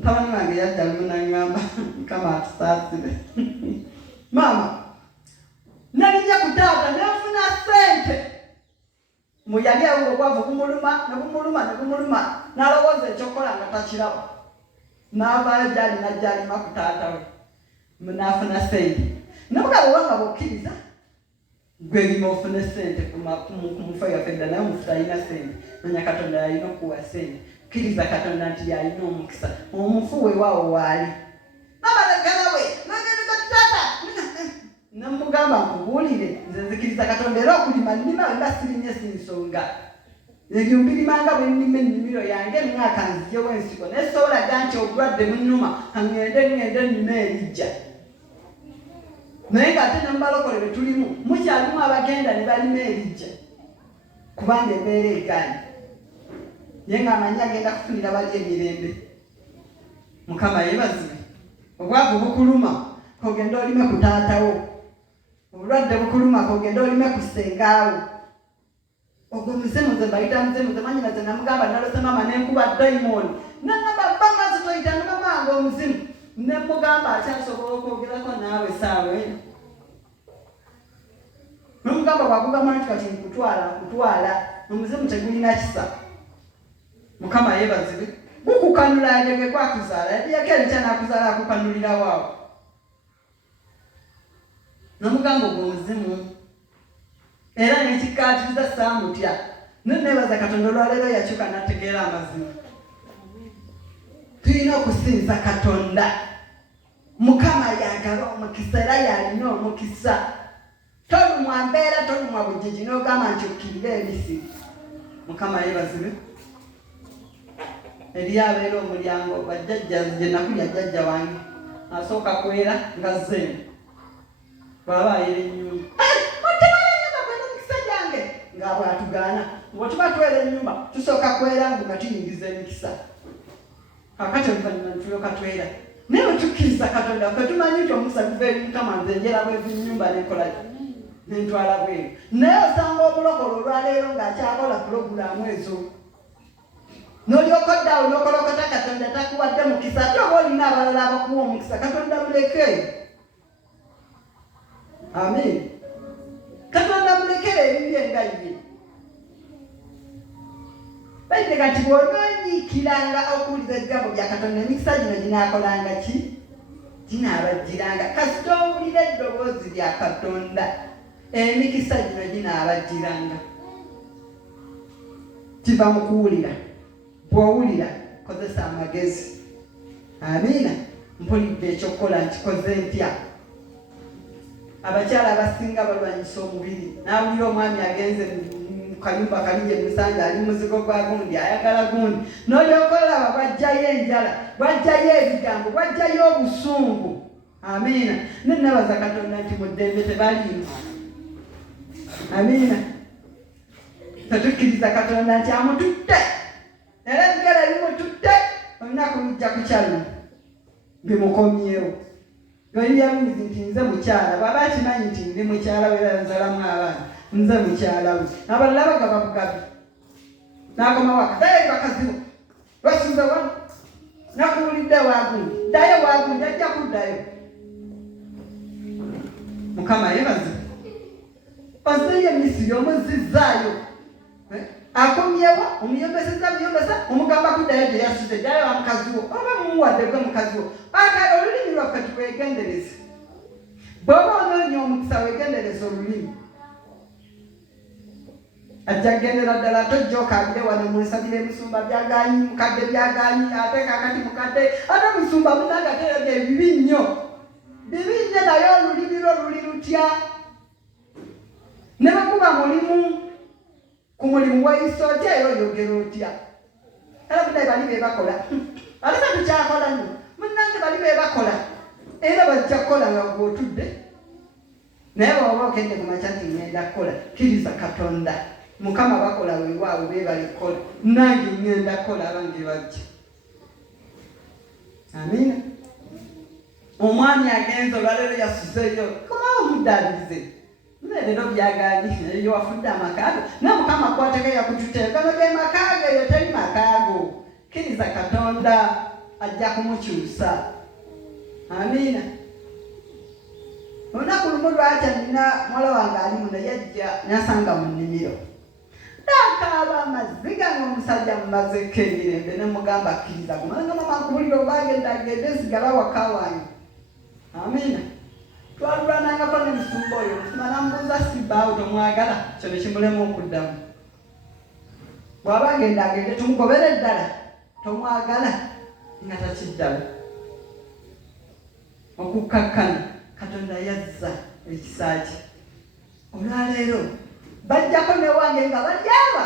mutabani wange yajja munangamba kama atusasire mama nalijja ku taata nafuna ssente muyali awo obwavu kumuluma n'alowooza ekyokukola nga takiraba n'avaayo gy'alima ku taata we n'afuna ssente nabugabo wanga bwokkiriza gwe lima ofune ssente ku mufa yaffe ddala naye omufu talina ssente manya katonda yalina okuwa ssente kkiriza katonda nti yalina omukisa omufu weewaawo waali nabalagalawe taata namugamba nkubuulire nze nzikiriza katonda era okulima nnima wemba sirinye sinsonga ebyo mbirimanga bwe nnima ennimiro yange emwaka nzijewo ensiko naye soolaga nti obulwadde bunnuma ngende nnima erijja naye ng'ate namubalokole be tulimu mukyalimu abagenda ne balima erijja kubanga embeera egaanye naye ng'amanyi agenda kufunira bali emirembe mukama yeebazibwe obwavu bukuluma kogenda olime ku taatawo obulwadde bukuluma kogenda olime ku ssengaawo ogwo muzimu ze bayita muzimu ze manyi naze namugamba nalose mama nenkuba dayimooni nangamba bamaze toyita ngamanga omuzimu nemugamba akyasobola okwogerako naawe saawe nomugamba bwakugamba nti kati nkutwala omuzimu tegulina kisa mukama yeebazibwe gukukanula yege kwakuzaala yadiyako enkya nakuzaala akukanulirawo nomugamba ogwo omuzimu era nekikkaatiriza saamutya neneebaza katonda olwaleero yakyuka nategeera amazima tulina okusinza katonda mukama yagaba omukisa era yalina omukisa tolumwa mbeera tolumwa bujiji n'ogamba nti okkirira ebisi mukama yeebazibwe eri abeera omulyango bajjajja gye nakulya jjajja wange asooka kwera nga zeemu bw'aba ayera ennyumba nga bwatugaana bwetuba twera ennyumba tusooka kwera nga tuyingiza emikisa kakati oluvannyuma netulyoka twera naye wetukkiriza katonda ffe tumanyi nti omukisa guva eri mukama nze njera bwezi nnyumba nenkolayo nentwala bweru naye osanga omulokole olwaleero ng'akyakola pulogulaamu ezo n'olyoka oddawo n'okolokota katonda takuwadde mukisa ate oba olina abalala abakuwa omukisa katonda muleke amen katonda mulekere ebibi engayye baite kati bw'ononyiikiranga okuwuliza ebigambo bya katonda emikisa gino ginaakolanga ki ginaabajjiranga kasita owulira eddoboozi lya katonda emikisa gino ginaabajjiranga kiva mu kuwulira bw'owulira kozesa amagezi amiina mpulidde ekyokukola nkikoze ntya abakyala abasinga balwanyisa omubiri n'awulira omwami agenze mu kayumba kalinje musanga ali muzigo gwa gundi ayagala gundi n'olyokolaba bwajjayo enjala bwajjayo ebigambo bwajjayo obusungu amiina nenabaza katonda nti mu ddembe tebalimu amiina tetukkiriza katonda nti amututte era ebigere bimututte olunaku lujja kukyaluma bimukomyewo Gayyamuzi nti nze mukyala baba akimanyi nti ndi mukyala wera nzalamu abaana nze mukyala we abalala bagaba bugabi n'akoma waka ddayo bakazibu basuze wano nakuwulidde waagundi ddayo waagundi ajja kuddayo mukama yebaze ozeyo emisiri omuzizzaayo akomyewo omuyombesa omugamba kuddayo gye yasuze ddayo wa mukazi wo oba mumuwadde gwe mukazi wo olulimi lwaffe tulwegendereze bw'oba onoonya omukisa weegendereze olulimi ajja kugendera ddala tojja okabire wano munsabire emisumba byaganyi mukadde byaganyi ate kakati mukadde ate omusumba munagaterebya ebibi nnyo naye olulimi lwo luli lutya ne bwekuba mulimu ku mulimu weyisa otya era oyogera otya era munaye bali bebakola ate batukyakola nnyo munnange bali bebakola era bajja kukola nga gweotudde naye bw'oba okende ku makya nti ngenda kukola kkiriza katonda mukama bakola weewaawe beebali kukola nange ngenda kukola abange bajja amiina omwami agenza olwaleero yasuzeeyo komawo muddabirize leero byaganyi eyo wafudde amakaago naye mukama akwateko yakututeyo gano ge makaago eyo teri makaago kkiriza katonda ajja kumukyusa. Amiina. Olunaku lumu lwakya nina muwala wange ali muno yajja nasanga mu nnimiro. Nakaaba amazzi gange omusajja mumazeko emirembe ne mugamba akkiriza kumanga mama nkubulira obagenda agende sigala waka wange. Amiina. Twalulwanangako ne musumba oyo musuma namubuuza sibaawo tomwagala kyo ne kimulema okuddamu. Bw'aba agenda agende tumugobere ddala tomwagala nga takiddamu. Okukkakkana Katonda yazza ekisa kye. Olwaleero bajjako ne wange nga balyaba